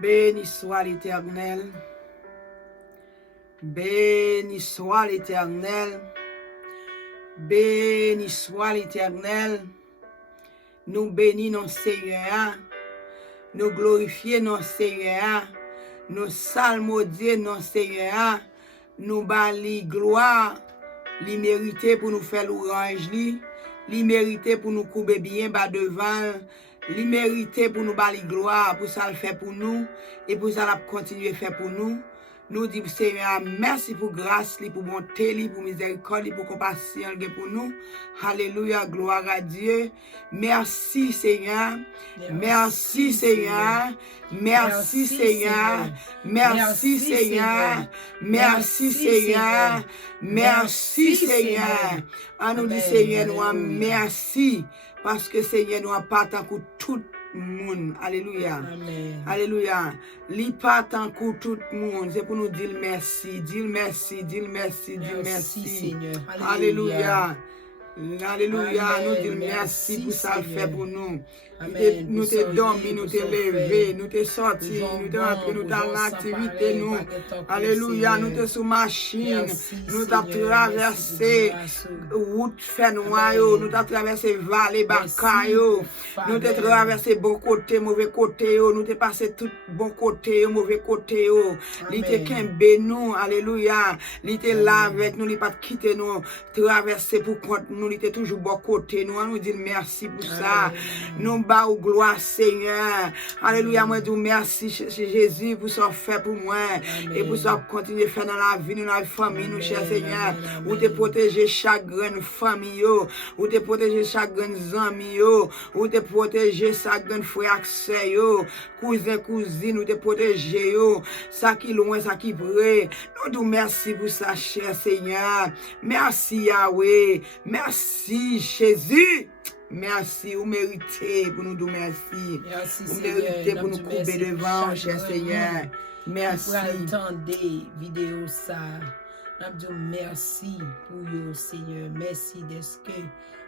Béni soit l'Éternel. Béni soit l'Éternel. Béni soit l'Éternel. Nous bénissons Seigneur. Nous glorifions notre Seigneur. Nous salmodions notre Seigneur. Nous bali gloire. Li mérité pour nous faire l'orange li mérité pour nous couper bien bas devant. Li mérité pour nous bali gloire, pour ça le fait pour nous et pour ça la continuer faire pour nous. Nous disons Seigneur, merci pour grâce, pour bonté, pour miséricorde, pour compassion pour nous. Alléluia, gloire à Dieu. Merci Seigneur. Merci Seigneur. Merci Seigneur. Merci Seigneur. Merci Seigneur. Merci Seigneur. On nous dit Seigneur, nous merci parce que Seigneur, nous pas tant que tout monde. Alléluia. Amen. Alléluia. Li pas tant que tout le monde. C'est pour nous dire merci. Dire merci. Dire merci. Dire merci. Seigneur. Alléluia. Alléluia. Amen. Nous disons merci pour ça le fait pour nous. Amen. Nous te dormi, nous te levé, nous te sorti, nous te rentré, nous t'en activité, nous. Alléluia, nous te sous machine, nous t'as traversé route fait noir, nous t'as traversé vallée bakayo, nous t'as traversé bon côté, mauvais côté, nous t'ai passé tout bon côté, mauvais côté. Li te kembe nous, alléluia, li te là avec nous, li pas quitter nous, traverser pour compte nous, li te toujours bon côté, nous dit merci pour ça. Nous au gloire Seigneur. Alléluia, moi dis merci Jésus pour ce fait pour moi. Amen. Et pour ça continuer à faire dans la vie, dans la famille, nous cher Seigneur. Ou te protéger chaque grande famille, ou te protéger chaque grande ami, ou te protéger chaque grande frère, sœur, cousin, cousine, ou te protéger, ça qui loin, ça qui près. Nous disons merci pour ça, cher Seigneur. Merci Yahweh. Merci Jésus. Merci, vous méritez pour nous dire merci. Merci, vous Seigneur. méritez pour nous couper devant, cher Seigneur. Merci. Pour attendre vidéo ça. Nous disons merci pour vous, Seigneur. Merci d'être que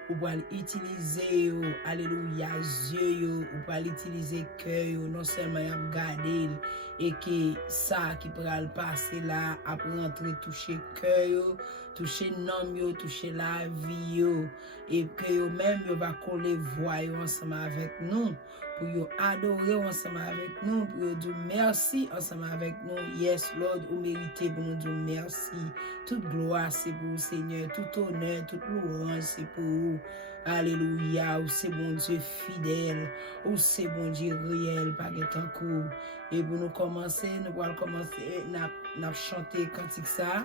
vous pouvez utiliser, alléluia, yeux, vous pouvez utiliser cœur, non seulement regarder et que ça qui pourra le passer là, après rentrer, toucher cœur, toucher nom, toucher la vie, et que même vous va coller voix ensemble avec nous, pour vous adorer ensemble avec nous, pour vous dire merci ensemble avec nous. Yes, Lord, vous méritez pour nous dire merci. Toute gloire, c'est pour vous, Seigneur. Tout honneur, toute louange, c'est pour vous. Alléluia, ou c'est bon Dieu fidèle, ou c'est bon Dieu réel, pas de temps court. Et pour nous commencer, nous allons commencer à chanter cantique ça,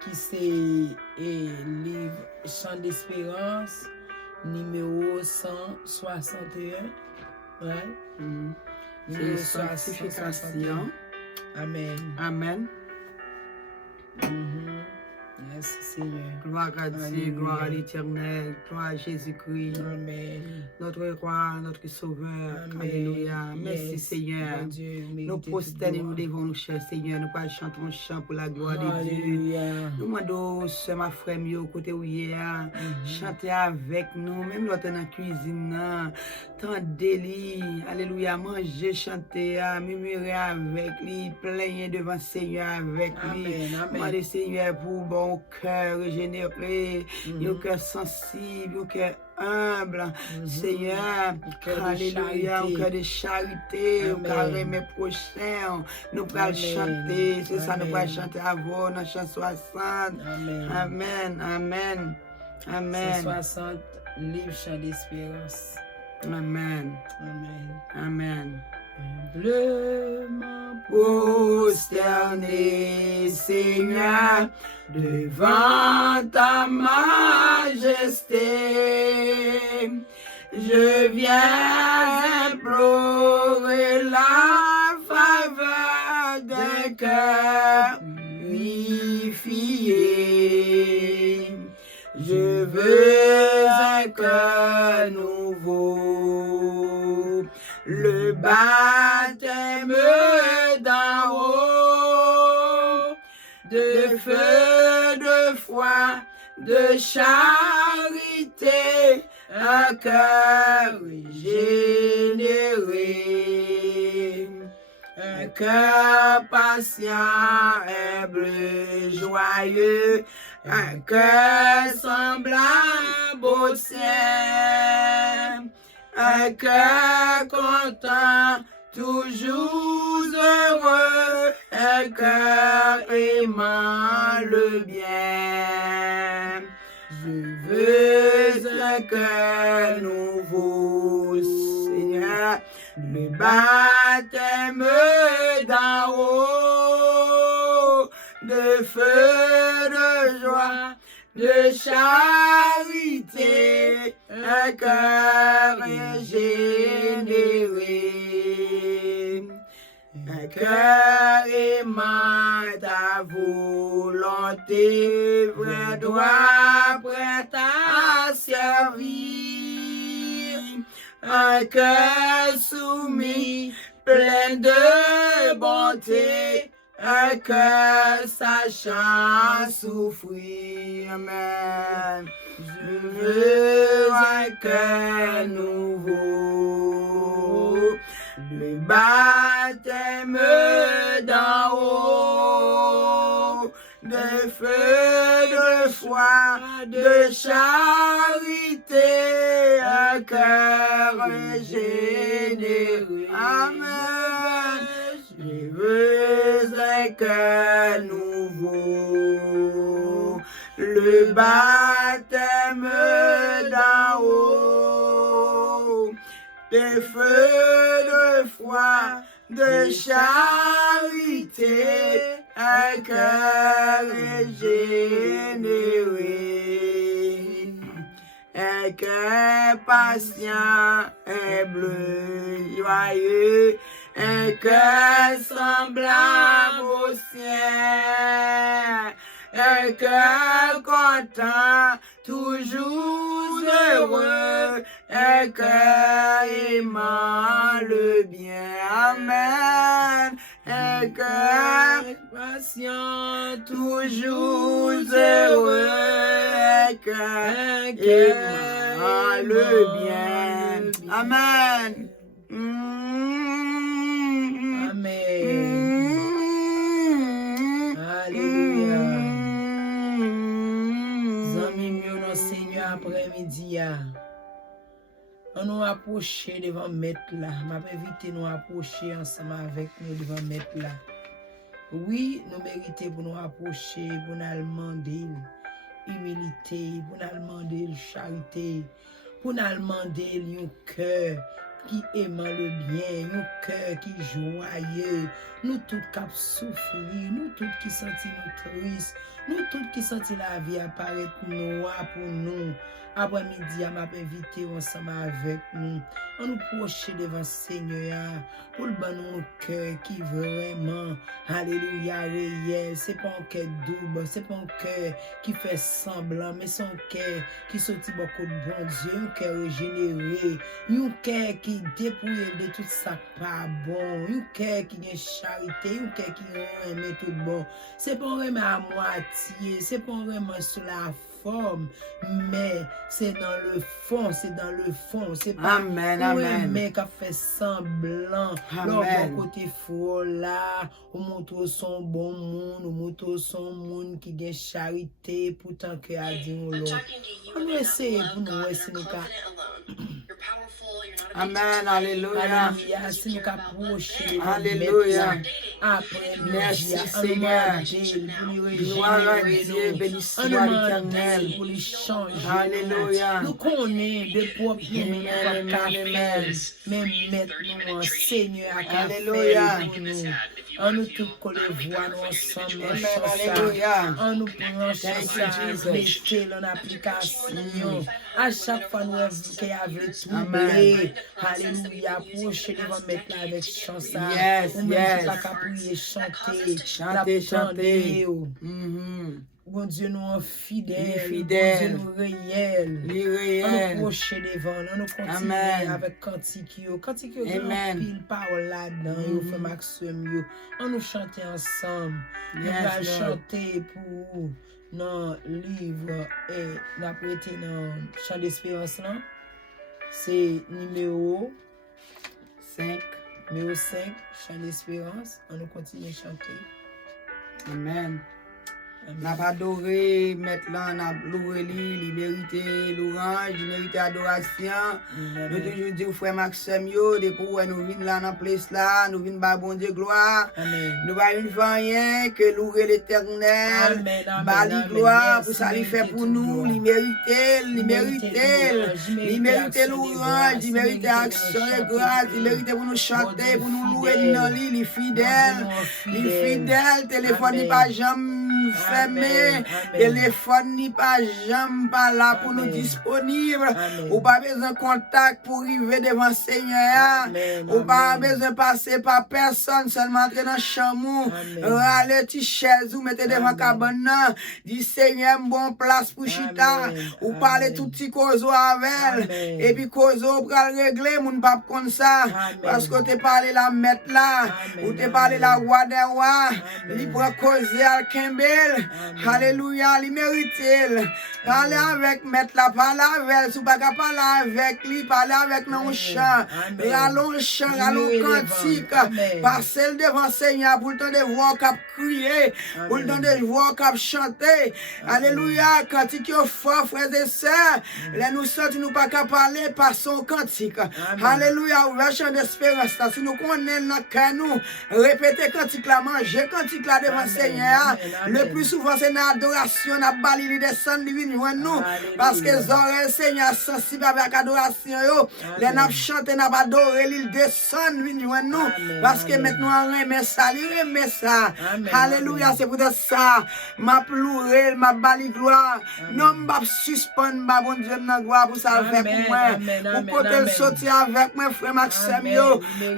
qui c'est livre Chant d'espérance, numéro 161. Ouais. C'est sanctification. Amen. Amen. Merci Seigneur. Gloire à Dieu, Alléluia. gloire à l'Éternel, gloire à Jésus-Christ, Amen. notre roi, notre sauveur. Amen. Alléluia. Merci Yes. Seigneur. Bon Dieu, Nous méritez prosternons, toute nous gloire. devons nous, cher Seigneur. Nous pas chanter un chant pour la gloire de Dieu. Alléluia. Nous demandons, c'est ma frère, mieux côté où il est, chanter avec nous, même l'autre dans la cuisine, tendez-lui, alléluia, manger, chanter, murmurer avec lui, plaigner devant le Seigneur avec lui. Amen. Amen. Demandez Seigneur pour bon cœur régénéré, un cœur sensible, un cœur humble, Seigneur, cœur de alléluia, un charité. cœur de charité, un Amen. cœur aimé prochain, nous allons Amen. chanter, c'est ça, nous Amen. allons chanter avant, dans chant 60. Amen. Amen, amen, amen, 160 livres Chant d'espérance. amen, Amen. amen. Humblement Prosterné, Seigneur, devant ta majesté, je viens implorer la faveur d'un cœur purifié. Je veux un cœur nouveau, le baptême d'en haut, de feu, de foi, de charité, un cœur régénéré. cœur patient, humble, joyeux, un cœur semblable au ciel, un cœur content, toujours heureux, un cœur aimant le bien. Je veux un cœur nouveau, Seigneur, le baptême d'en haut, de feu, de joie, de charité, un cœur régénéré, un cœur aimant ta volonté, vrai droit, prêt à servir, un cœur soumis, plein de bonté, un cœur sachant souffrir. Amen. Je veux un cœur nouveau, le baptême d'en haut, de feu, de foi, de charité, un cœur régénéré. Amen. Je veux un cœur nouveau, le baptême d'en haut, de feu, de foi, de charité, un cœur régénéré, un cœur patient, humble, joyeux, un cœur semblable au ciel, un cœur content, toujours heureux, un cœur aimant le bien. Amen. Un cœur patient, toujours heureux, un cœur aimant le bien. Amen. Amen. Alléluia. Zami mieux non Seigneur après-midi. On nous approcher devant Maître là. M'a invité nous approcher ensemble avec nous devant Maître là. Oui, nous méritons pour nous approcher, pour nous demander humilité, pour nous demander charité, pour nous demander un cœur qui aimant le bien, un cœur qui joyeux, nous tous qui souffrir, nous tous qui sentis nous tristes, nous tous qui sentis la vie apparaître noire pour nous. Après-midi, m'a invité ensemble avec nous. On nous proche devant le Seigneur pour le bon nous cœur qui vraiment, alléluia, réel. C'est pas un cœur double, c'est pas un cœur qui fait semblant, mais c'est un cœur qui sortit beaucoup de bon Dieu, un cœur régénéré, un cœur qui dépouille de tout ça pas bon, un cœur qui a charité, un cœur qui aime tout bon. C'est pas vraiment à moitié, c'est pas vraiment sur la forme, mais c'est dans le fond, c'est dans le fond, c'est pas un mec qui a fait semblant, l'autre côté faux là, on montre son bon monde, on montre son monde qui a charité, pourtant que a dit l'autre. On va essayer pour nous essayer nous Amen, alléluia. Si nous approcher, alléluia. Après, merci Seigneur. Gloire à Dieu, béni soit l'Éternel. Pour les changer. Alléluia. Nous connaissons de propres nous mais maintenant, Seigneur, alléluia. On nous tous qu'on les voit nous ensemble, on nous prend chance à mettre en application. À chaque fois nous qui avait troublé, alléluia, approcher devant mettre là avec chance à. Yes, yes. Chanter. Bon Dieu nous fidèle, bon Dieu nous réel, on nous proche devant, on nous continue avec cantique, pile parole là-dedans, on fait maximum, on nous chante ensemble, on va chanter pour dans livre et n'a prêté dans chant d'espérance là, c'est numéro 5. Numéro 5, chant d'espérance. On nous continue à chanter. Amen. Amen. N'a pas adoré, maintenant, n'a loué lui, il mérite louange, il mérite adoration. Nous toujours dire, frère Maxime, yo, depuis où nous venons là dans la place là, nous venons par bon Dieu gloire. Amen. Nous ne venons faire rien que louer l'éternel. Amen, amen, Bali amen. gloire Yes, pour ça, il fait mérite pour toute nous, gloire. il mérite, il Il mérite, mérite louange, il mérite louange, il mérite action et grâce, il mérite pour nous chanter, pour nous louer dans lui, il est fidèle, il est fidèle, téléphone n'est pas jamais fermé, téléphone n'est pas jamais pas là pour nous disponible, ou pas besoin de contact pour arriver devant Seigneur, ou pas besoin de passer par personne, seulement entrer dans le chamou, râler ti chaise ou mettez devant cabane, dit Seigneur, bon place pour chita, ou parler tout petit cause avec, et puis cause pour le régler, moun pas comme ça, parce que t'es parlé la mettre là, ou t'es parlé la roi des rois, il pour causer à Kembel, alléluia, il mérite, parler avec mettre là, parler avec, ou pas parler avec lui, parler avec nos chants, allons chant, allons cantique, passer devant Seigneur, pour le temps de voir cap crier, pour le temps de voir cap chanter, alléluia, cantique fort, frères et sœurs, là nous sortons, nous pas qu'à parler, passons cantique, alléluia, ouvert chant d'espérance, si nous connaissons dans le nous, répétez cantique là, manger cantique là devant Seigneur, le plus souvent c'est dans l'adoration, dans la balle, il descend, il vient joindre nous, parce que les oreilles Seigneur sensibles avec adoration, les n'a chanté, n'a adoré, il descend, il vient joindre nous, parce que maintenant on remet ça, il remet ça, alléluia, c'est pour ça, m'a pleuré, m'a bali gloire, non m'a suspendre, ma bon Dieu, dans gloire pour ça faire pour moi, pour côté sortir avec moi, frère Maxime,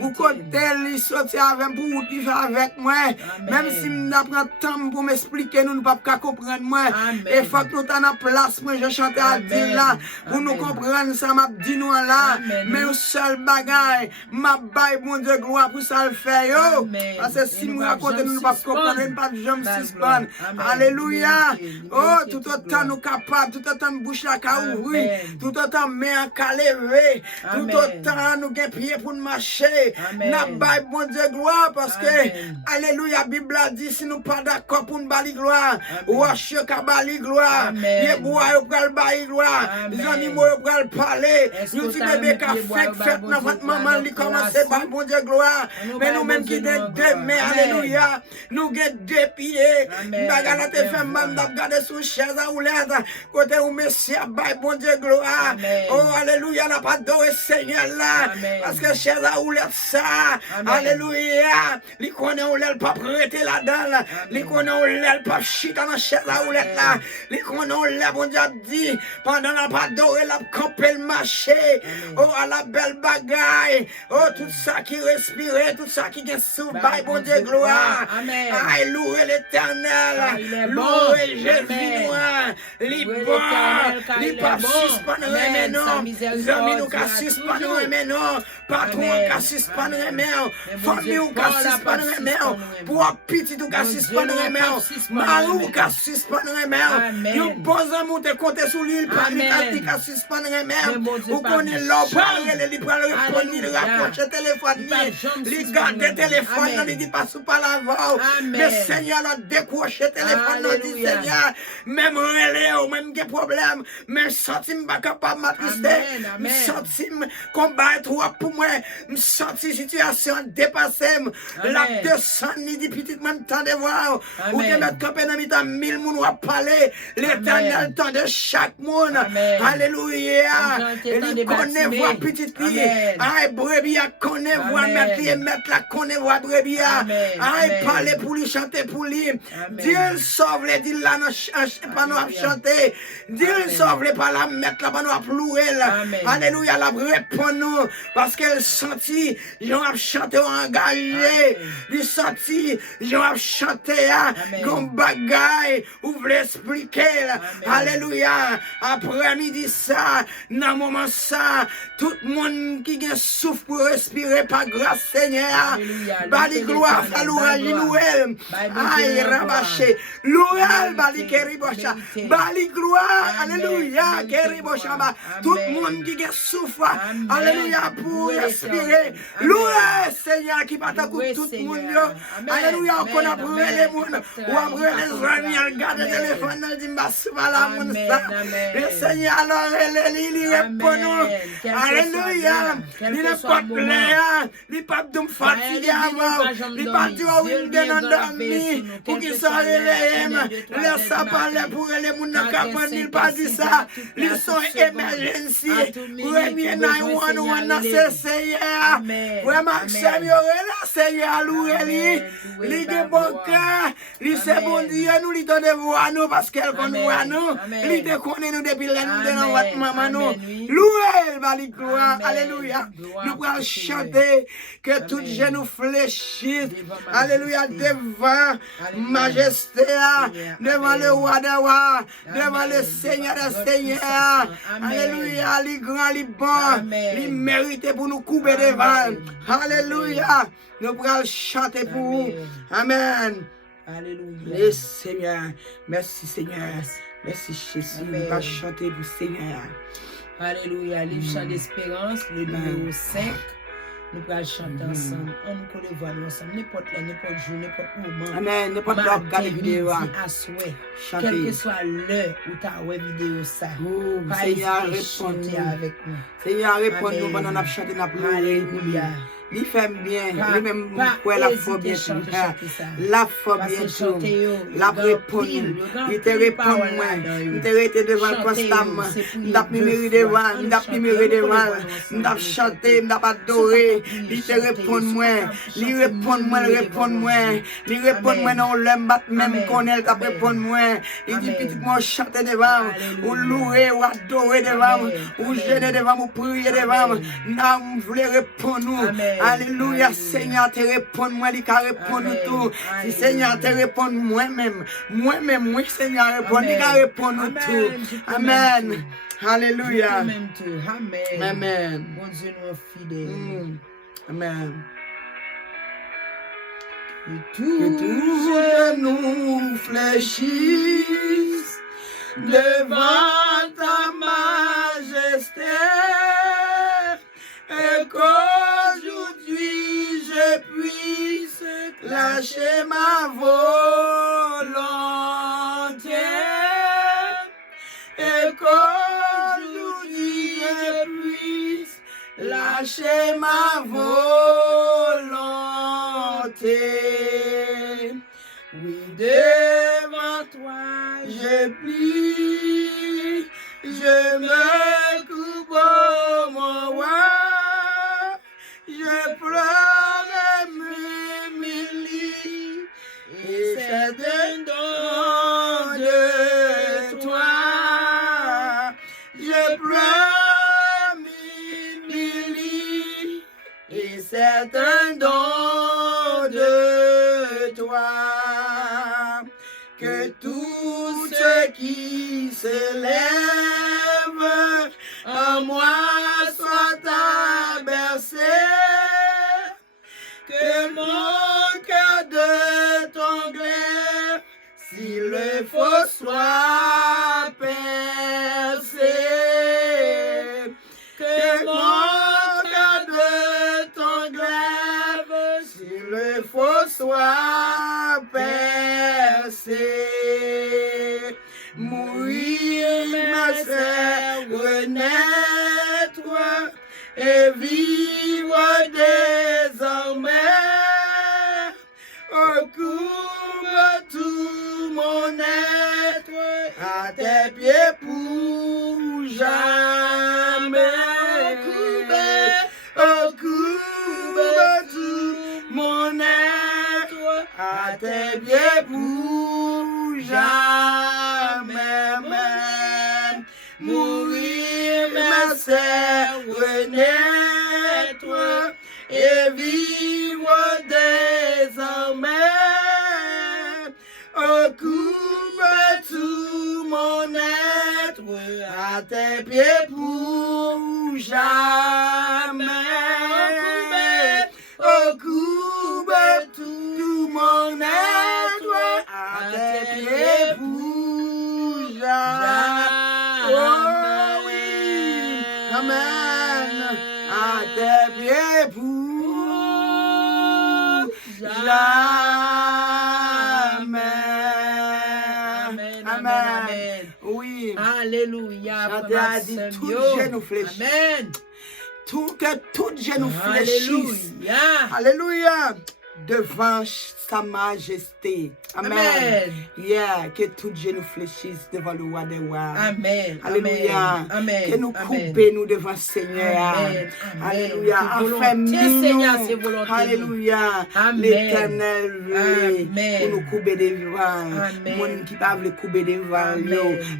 pour côté il sortir avec pour vivre avec moi, même si m'apprend temps pour m'expliquer, nous ne pouvons pas comprendre moi, et faut que nous t'en en place, moi je chante à dire là, pour nous comprendre ça, m'a dit nous là, mais un seul bagage, m'a bail bon Dieu gloire pour ça le faire, yo, parce que si nous racontons, nous ne pouvons pas comprendre, nous ne pouvons pas jamais suspendre, alléluia, oh, tout autant nous capables, tout autant bouche la ka ouvrir, tout autant main à lever, tout autant nous gain pied pour marcher, n'a bail bon Dieu gloire, parce que, alléluia, Bible a dit, si nous pas d'accord pour nous bali gloire, ou à chien ka bali gloire, les bois yo pral bali gloire, les animaux yo pral parler, nous ti bébé ka fait dans votre maman li commence par bon Dieu gloire, mais nous même qui demain, alléluia, nous gain deux pieds, bagala te fait mal n'a regarder sous chaise à oulette, côté où monsieur bail bon Dieu gloire, oh alléluia, n'a pas adoré Seigneur là, parce que chaise à oulette ça, alléluia, li connaît ou l'aile pas prêter là-dedans, li connaît ou l'aile pas chita dans chaise à oulette là, li connaît ou l'aile bon Dieu dit, pendant la pas adoré la camper le marché, oh à la belle bagaille, oh tout ça qui respirait, tout ça qui est sous bail bon Dieu gloire, aïe louer l'éternel, louer Jésus noir, li bon, li pas suspendre mais non, zami nous ka suspendre mais non, patron ka suspendre mais non, famille ou ka suspendre mais non, pour petit ou ka suspendre mais non, marou ka suspendre mais non, yon bon amour te compter sur l'île, pas ka suspendre mais non, ou connaît l'homme parler, li pral répondre, li rapprocher téléphone, li garder téléphone, li dit pas sous par la voix, mais Seigneur a décroché téléphone, dit Seigneur, même relais ou même des problèmes, mais senti pas capable m'attrister, me senti combat trop pour moi, me senti situation dépassée, la 200 ni dit petit même temps de voir, ou de mettre campé dans mi-temps 1000 moun ou à parler, l'éternel temps de chaque monde, alléluia, il connaît voir petite fille, aïe brebis connaît voir mettre la connaît voir brebis, aïe parler pour lui chanter pour lui, Dieu sauve les dit là pas nous à chanter, Dieu sauve les pas la mettre là pas nous à pleurer, alléluia, la répond nous, parce qu'elle sentit, j'en a chanté engagé, il sentit, j'en a chanté, comme gon bagay ou vle expliquer. Alléluia. Après-midi ça, dans moment ça, tout le monde qui a souffle pour respirer par grâce Seigneur. Bali gloire, louange, louel. Aïe, rabaché. Louel, bali keribocha. Bali gloire, alléluia, keribocha. Tout le monde qui a souffle, alléluia, pour respirer. Louel, Seigneur, qui bat à coup tout le monde. Alléluia, qu'on a brûlé les monde. Ou a brûlé les amis, regarde le téléphone, il dit, bah, c'est pas la monde ça. Le Seigneur, alors, il répond nous. Alléluia. Il n'est pas clair. Il n'est pas de me fatiguer avant. Il n'est pas de me donner endormi pour qu'il soit réveillé. Laisse ça parler pour les gens qui capable. Il n'est pas dit ça. Ils sont emergency. Premier 911, c'est Seigneur. Vraiment, Seigneur, Seigneur, louez-lui. Il est bon cœur. Il c'est bon Dieu, nous lui donnons voix nous parce qu'elle connaît nous. Il te connaît nous depuis l'année de notre maman nous. Louez, Bali gloire. Alléluia. Nous pouvons chanter que tout genou fléchisse. Alléluia. Devant majesté, devant le roi des rois, devant le Seigneur des seigneurs. Alléluia. Les grands, les bons, les mérités pour nous couper devant. Alléluia. Nous pouvons chanter pour vous. Amen. Alléluia. Le Seigneur. Merci Seigneur. Merci Jésus. Nous va chanter pour Seigneur. Alléluia. Livre Chant d'Espérance, le numéro 5. Nous allons chanter ensemble. On nous connaît voir ensemble. N'importe jour, n'importe moment. Amen. N'importe quoi regarder vidéo. À souhait. Quel que soit l'heure où tu as une vidéo ça. Seigneur, réponds-nous avec nous. Seigneur, réponds-nous pendant que nous chantons la prière. Alléluia. Il fait bien, lui-même, la foi bien tout. La foi bien tout. La réponse, il te répond moi. Il te répond devant constamment. Il t'a numéro devant, il t'a numéro devant. Il t'a chanté, il t'a adoré. Il te répond moi. Il répond moi, il répond moi. Il répond moi, non, l'homme bat même qu'on est, t'a répond moi. Il dit petit moi, chanter devant, ou louer, ou adorer devant, ou gêner devant, ou prier devant. Nous voulons répondre nous. Alléluia, Seigneur, te réponds moi, il va répondre tout. Si Seigneur te répond moi-même, oui, Seigneur, répond, il va répondre tout. Amen. Alléluia. Amen. Bon Dieu, nous fidèles. Amen. Que tout genou fléchisse devant ta majesté et qu'aujourd'hui je puisse lâcher ma volonté et qu'aujourd'hui je puisse lâcher ma volonté. Oui, devant toi je plie, je me coupe mon roi, je pleure et m'humilie, et c'est un don de toi. Je pleure, m'humilie, et c'est un don de toi. Que tout ce qui s'élève en moi soit abaissé, que mon cœur de ton glaive, s'il le faut, soit percé. Que mon cœur de ton glaive, s'il le faut, soit percé. Mourir, ma sœur, renaître et vivre désormais. Recouvre tout mon être à tes pieds pour jamais. Recouvre tout mon être à tes pieds pour jamais. Mourir, ma sœur, renaître et vivre désormais. à tes pieds pour jamais. Recouvre tout mon être à tes pieds pour jamais. Oh oui, amen, à tes pieds pour jamais. Amen. Oui. Alléluia. Chantez a dit tout genou fléchisse. Amen. Que tout genou fléchisse. Alléluia. Alléluia. Devant sa majesté. Amen. Yeah, que tout genou fléchisse devant le roi des rois. Amen. Alléluia. Amen. Que nous couper nous devant le Seigneur. Amen. Alléluia. Enfin, Seigneur, c'est volonté. Alléluia. Amen. L'Éternel veut pour nous couper devant. Amen. Moun qui pas veut couper devant.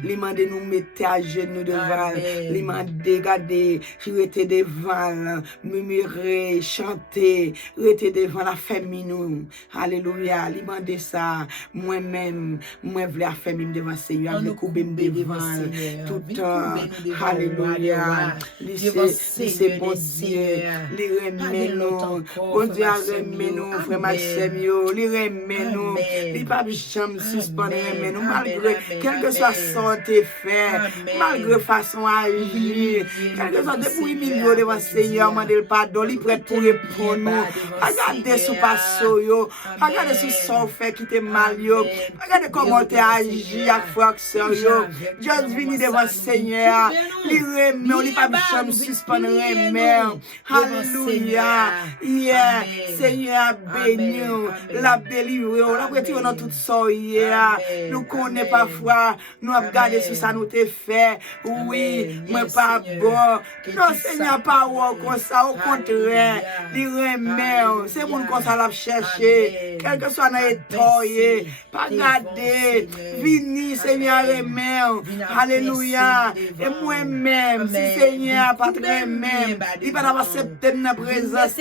Li mande nous mettre à genoux devant. Li mande garder, rester devant, murmurer, chanter, rester devant la famille nous. Alléluia. Li mande ça. Moi-même, moi voulais faire même devant Seigneur, me couper devant tout le temps. Alléluia. C'est bon Dieu. Li remet nous. Bon Dieu remet nous, frère Maxime yo. Li remet nous. Li pas jamais suspendre remet nous malgré quel que soit santé fait, malgré façon agir, quel que soit depuis millions devant Seigneur, mandel pardon, li prêt pour répondre nous. Regardez sous passo yo, regardez sous son fait qui te mal yo, regardez comment tu agis avec frère yo. Juste vini devant Seigneur, li remet, li pas jamais suspendre remet. Alléluia. Yeah, Seigneur béni, la délivré, la retiré dans toute soya. Nous connaissons parfois, nous avons regardé sur ça nous te fait. Oui, mais pas bon. Non, Seigneur, pas comme ça, au contraire, il remet. C'est mon qu'on ça l'a cherché. Quel que soit notre état, pas garder. Vini, Seigneur, remet. Alléluia. Et moi-même, si Seigneur, pas très même, il va pas accepter ma présence.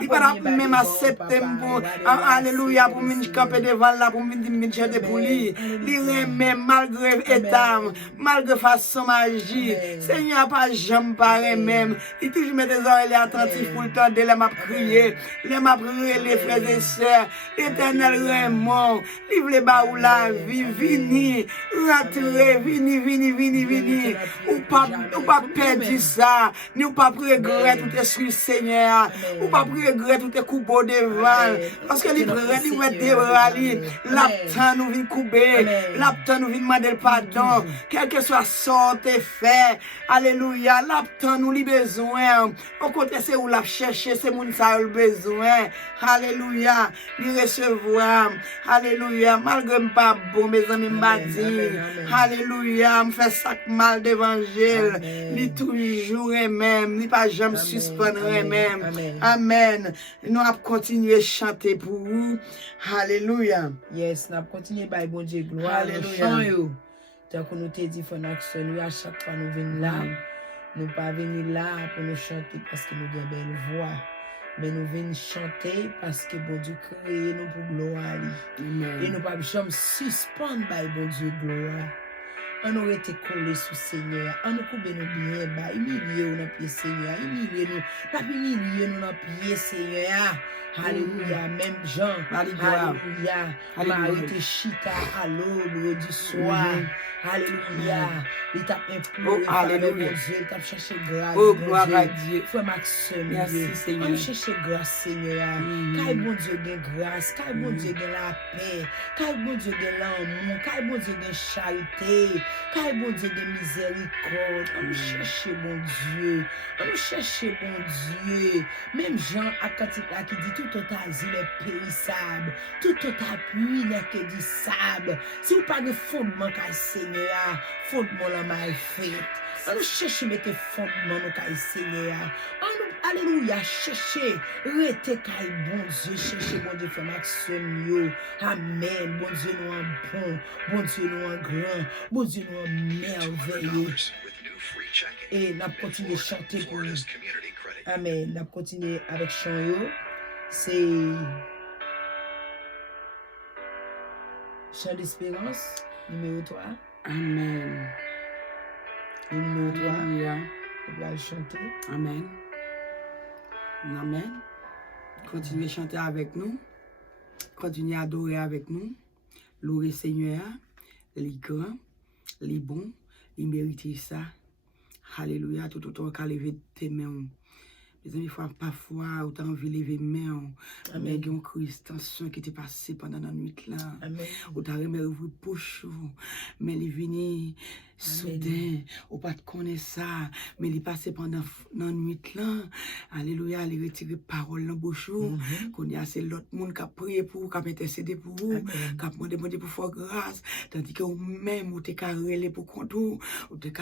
Il va pas même accepter pour, alléluia, pour me camper devant là, pour me chanter pour lui. Il remet malgré état, malgré façon magie. Seigneur, pas jamais pareil même. Il toujours met des oreilles attentifs pour le temps de les m'a crier. Les m'a prié, les frères et sœurs. L'Éternel Raymond, livre les bas ou la vie, vini, rentrez, vini. Ou pas perdre ça, ni ou pas regret tout est sur le Seigneur. Ou pas regret tout est coupé devant. Parce que les frères, ils vont être l'aptan nous vient couper, l'aptan nous vient demander le pardon, quel que soit sorte fait. Alléluia, l'aptan nous li besoin. Au côté c'est où la chercher, c'est moun ça le besoin. Alléluia, li recevoir. Alléluia, malgré pas bon mes amis m'a dit. Alléluia, me fait ça mal d'évangile. Li toujours même, ni pas jamais suspendre même. Amen. Nous avons continué à chanter pour vous. Alléluia. Yes, nous avons continué à bon Dieu gloire. Alléluia. Tant que nous te dit qu'on action, nous à chaque fois nous venons là. Nous pas venir là pour nous chanter parce que nous avons belle voix. Mais nous venons chanter parce que bon Dieu créé nous pour gloire. Et nous pas jamais suspendre par bon Dieu gloire. On aurait été collé sous Seigneur. On nous coupe nous bien bas. Humilier nous dans pied Seigneur. Humilier nous. Pas humilier nous dans pied Seigneur. Alléluia. Même Jean. Alléluia. Marie te chita à l'aube du soir. Alléluia. Il t'a imploré. Alléluia. Il t'a cherché grâce. Oh, gloire à Dieu. Frère Maxime. Merci Seigneur. On cherche grâce Seigneur. Car bon Dieu gagne grâce. Car bon Dieu gagne la paix. Car bon Dieu gagne l'amour. Car bon Dieu gagne charité. Car bon Dieu de miséricorde, on nous cherche bon Dieu, on nous cherche bon Dieu. Même Jean à Cantique qui dit tout total il est périssable, tout total puis n'est que du sable. Si vous pas de fondement qu'à Seigneur, fondement la mal fait. On nous cherche mettre fondement nous qu'à Seigneur. On nous alléluia chercher, rete qu'à bon Dieu, chercher bon Dieu frère Maxime yo. Amen. Bon Dieu nous en bon Dieu nous en grand, bon Dieu nous en merveilleux. Et nous continuons à chanter pour nous. Amen. Nous continuons avec chant yo. C'est chant d'espérance numéro 3. Amen. Hymne 3. Alléluia. On va chanter. Amen. Amen. Continuez à chanter avec nous. Continuez à adorer avec nous. Louer Seigneur. Il est grand. Il est bon. Il mérite ça. Alléluia. Tout autant qu'à lever tes mains. Mes amis, parfois, autant envie de lever mes mains. Mais il y a une crise de tension qui était passée pendant la nuit là. Ou t'as remis ouvrir bouche. Mais il est venu soudain. Ou pas de connaître ça. Mais il est passé pendant la nuit là. Alléluia. Il retire parole dans bouche. Qu'on y a c'est l'autre monde qui a prié pour vous, qui a intercédé pour vous, qui a demandé pour faire grâce. Tandis que vous-même, vous t'es carré pour compte vous t'es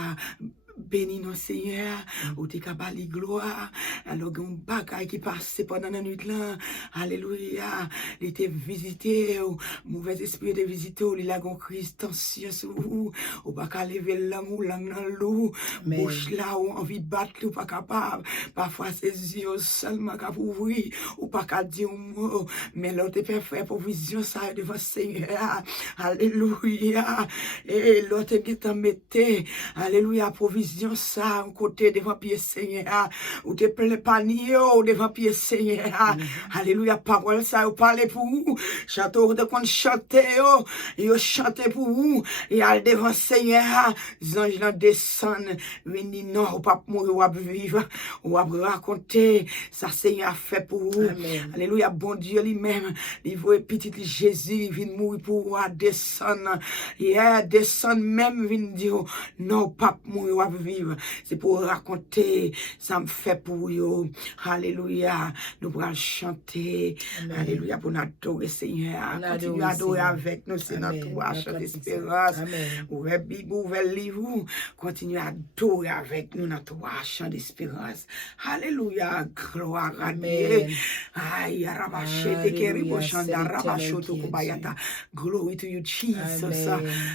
béni non Seigneur, ou t'es capable de gloire. Alors, un bagage qui passe pendant la nuit là, alléluia, il était visité, mauvais esprit de visité, il a un Christ tension sur vous, ou pas qu'à lever langue ou langue dans l'eau, bouche là, ou envie de battre, ou pas capable, parfois ses yeux seulement qu'à ouvrir, ou pas qu'à dire un mot, mais l'autre est parfait pour vision ça devant Seigneur, alléluia, et l'autre qui t'en mettait, alléluia, provision ça, un côté devant pied Seigneur, ou te plein panier, ou devant pied Seigneur, alléluia, parole ça, ou parler pour vous, chanteur de qu'on chante, yo chante pour vous, et al devant Seigneur, les anges là descendent, venez non, ou pas mourir, ou vivre, ou raconter, ça Seigneur a fait pour vous, alléluia, bon Dieu lui-même, il voit petit Jésus, il vient mourir pour vous, descendre, descendre même, vient dire, non, pas mourir, ou vivre, c'est pour raconter, ça me fait pour vous, alléluia, nous allons chanter, alléluia, pour nous adorer Seigneur, continuez à adorer avec nous, c'est notre chant d'espérance, ouvrez Bible, ouvrez livre, continuez à adorer avec nous, notre chant d'espérance, alléluia, gloire à Dieu, aïe, rabachete, keribo, chanda, rabachoto, kubayata, glory to you, Jesus,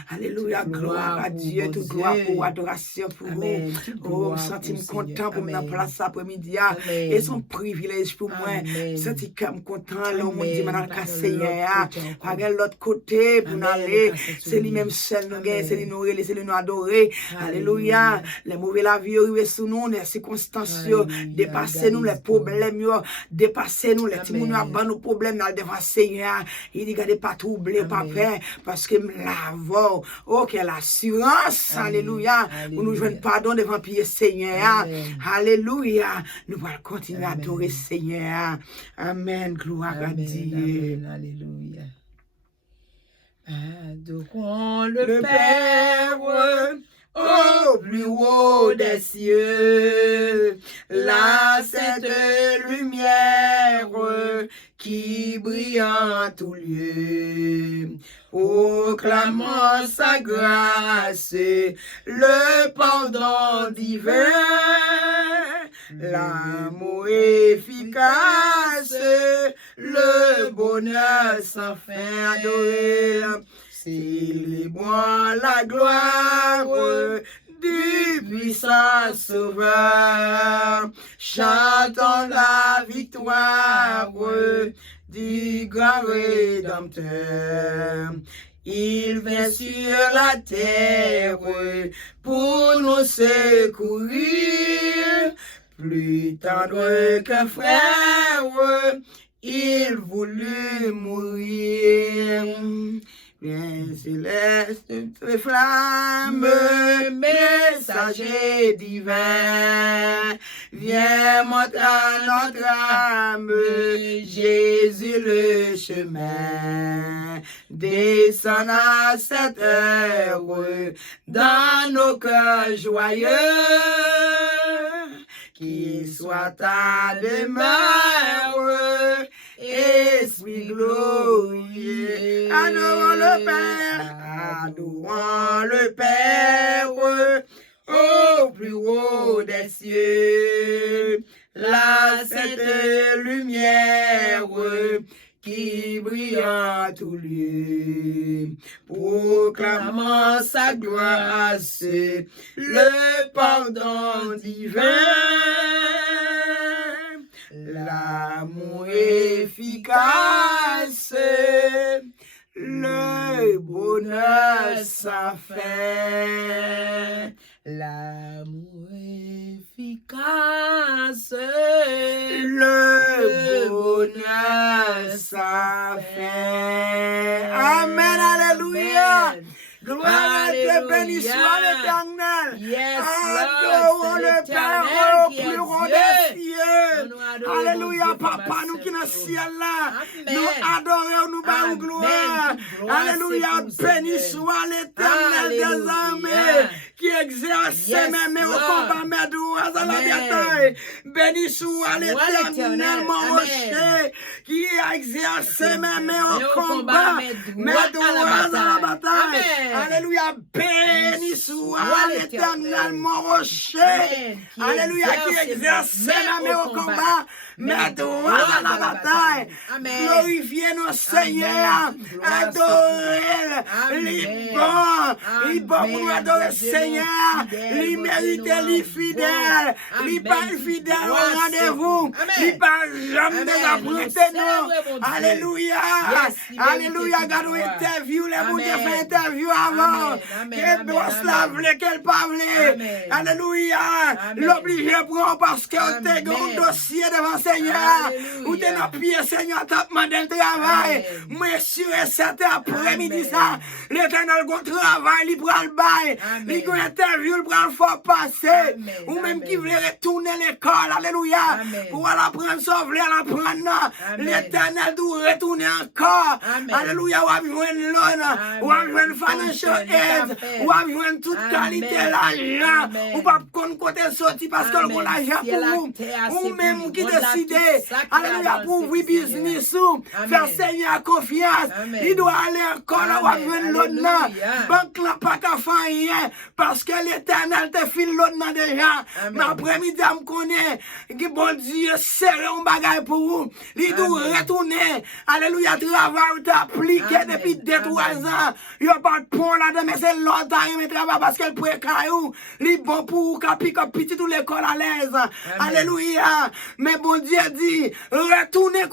alléluia, gloire à Dieu, toute gloire pour adoration pour vous, oh, je sens content pour me place après-midi, et son privilège pour moi, je sens que je suis content, l'homme dit, maintenant, Seigneur, par l'autre côté, pour nous aller, c'est lui-même seul, nous gagnons, c'est lui nous relayer, c'est lui nous adorer, alléluia, les mauvais la vie arrivent sur nous, les circonstances, dépasser nous, les problèmes, dépasser nous, les petits nous abandonnent nos problèmes, dans le devant Seigneur, il dit, gardez pas troubler, pas peur, parce que me l'avons, oh, quelle assurance, alléluia, pour nous joindre pardon devant pied Seigneur, alléluia, nous allons continuer à adorer Seigneur, amen, gloire à Dieu, alléluia. Adorons le Père au plus haut des cieux, la sainte lumière qui brille en tout lieu. Proclamons sa grâce, le pardon divin, l'amour efficace, le bonheur sans fin. Adorer, célébrons la gloire du puissant Sauveur, chantons la victoire du grand Rédempteur. Il vient sur la terre pour nous secourir, plus tendre qu'un frère, il voulut mourir. Viens céleste flamme, messager divin, viens montrer à notre âme, Jésus le chemin, descend à cette heure, dans nos cœurs joyeux, qu'il soit ta demeure, Esprit glorieux. Adorons le Père, au plus haut des cieux, la sainte lumière qui brille en tout lieu. Proclamons sa grâce, le pardon divin, l'amour efficace, le bonheur sans fin, L'amour efficace, le bonheur sans fin. Amen, alléluia. Gloire à Dieu, béni soit l'Éternel. Yes, Adorons Lord, le c'est Père l'Éternel au qui est plus haut Dieu. des cieux. Nous adorons Alléluia, Dieu pour papa, ma nous qui dans le sœur. ciel là. Amen. Nous adorons, nous bavons Amen. gloire. Toute gloire, Alléluia, c'est pour béni Seigneur. soit l'Éternel des Alléluia. armées qui exerce Yes, ses mains au Lord. combat, mes doigts à la Amen. bataille. Béni soit Soit l'Éternel, l'Éternel. mon Amen. rocher, qui exerce ses mains Mais au au combat, combat, mes doigts à la bataille. Amen. Alléluia, béni soit Soit l'Éternel, l'Éternel. mon rocher. Amen. Qui Alléluia, qui exerce ses mains au combat, mes doigts à la bataille. Amen. Glorifiez nos Seigneur, Amen. adorez-le. Amen. Il est bon pour nous adorer Seigneur. Il mérite les fidèles. Il pas fidèle au rendez-vous. Il pas jamais désappointé nous. Alléluia. Alléluia. Gardons interview. Les bouts qui fait interview avant. Quel boss la vle, quel pas vle. Alléluia. L'obligé prend parce que t'es grand dossier devant Seigneur. Ou t'es dans pied Seigneur, t'as demandé le travail. Moi, sûr et certain, après-midi ça, l'Éternel go travail, il prend le bail. Il go interview, il prend le fort passé. Ou même qui voulait retourner l'école, alléluia. Pour aller apprendre ça, voulait aller apprendre. L'Éternel doit retourner encore. Alléluia, ou a besoin de l'honneur, ou a besoin de financial aid, ou a besoin de toute qualité l'argent. Ou pas qu'on côté sorti parce que le l'argent pour vous. Ou même qui décide, alléluia, pour ouvrir business ou faire Seigneur confiance. Il doit aller encore là où a besoin de l'honneur. Banque là pas qu'à faire rien parce que l'Éternel te file l'honneur déjà. Mais après-midi, je me connais que bon Dieu serre un bagage pour vous. Il doit retourner. Alléluia, travail ou t'appliqué depuis 2-3 ans. Il n'y a pas de pont là-dedans, mais c'est l'autre qui travail parce qu'elle pourrait caillou. Il est bon pour vous, qui pique petit tout l'école à l'aise. Alléluia. Mais bon Dieu dit, retournez